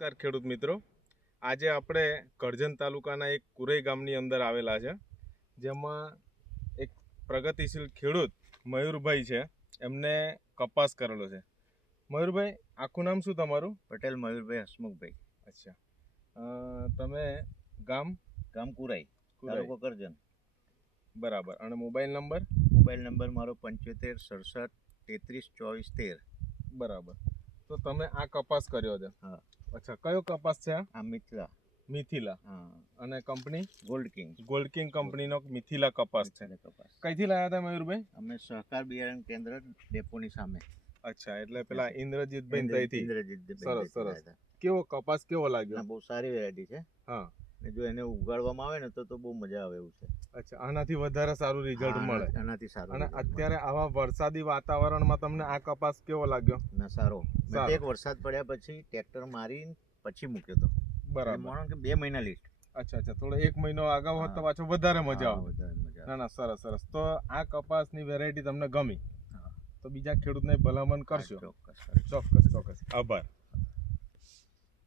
નમસ્કાર ખેડૂત મિત્રો. આજે આપણે કરજણ તાલુકાના એક કુરઈ ગામની અંદર આવેલા છે જેમાં એક પ્રગતિશીલ ખેડૂત મયુરભાઈ છે. એમને કપાસ કરેલો છે. મયુરભાઈ આખું નામ શું તમારું? પટેલ મયુરભાઈ હસમુખભાઈ. અચ્છા. તમે ગામ? ગામ કુરાઈ. તાલુકો કરજણ. બરાબર. અને મોબાઈલ નંબર? મોબાઈલ નંબર મારો પંચોતેર સડસઠ તેત્રીસ ચોવીસ તેર. બરાબર. તો તમે આ કપાસ કર્યો છે. હા. અચ્છા કયો કપાસ છે આ? મિથિલા. મિથિલા. હા. અને company gold king. Gold king કંપનીનો મિથિલા કપાસ છે. કપાસ. કઈથી લાવ્યા હતા મયુરભાઈ? અમે સહકાર બિયારણ કેન્દ્ર ડેપોની સામે. અચ્છા એટલે પેલા ઇન્દ્રજીતભાઈ ત્યાંથી ઇન્દ્રજીતભાઈ સરસ, સરસ. કેવો કપાસ કેવો લાગ્યો? બહુ સારી વેરાયટી છે. હા. ને જો એને ઉગાડવામાં આવે ને તો તો બહુ મજા આવે એવું છે. અચ્છા આનાથી વધારે સારું રિઝલ્ટ મળે. આના- આનાથી સારું અને અત્યારે આવા વરસાદી વાતાવરણમાં તમને આ કપાસ કેવો લાગ્યો? ના સારો. એક વરસાદ પડ્યા પછી ટ્રેક્ટર મારી પછી મૂક્યો તો. બરાબર. માનો કે બે મહિના લીસ્ટ અચ્છા અચ્છા થોડો એક મહિનો અગાઉ હોત તો પાછો વધારે મજા આવે. ના ના સરસ સરસ. તો આ કપાસની વેરાયટી તમને ગમી? તો બીજા ખેડૂતને ભલામણ કરશો? ચોક્કસ. ચોક્કસ ચોક્કસ. આભાર.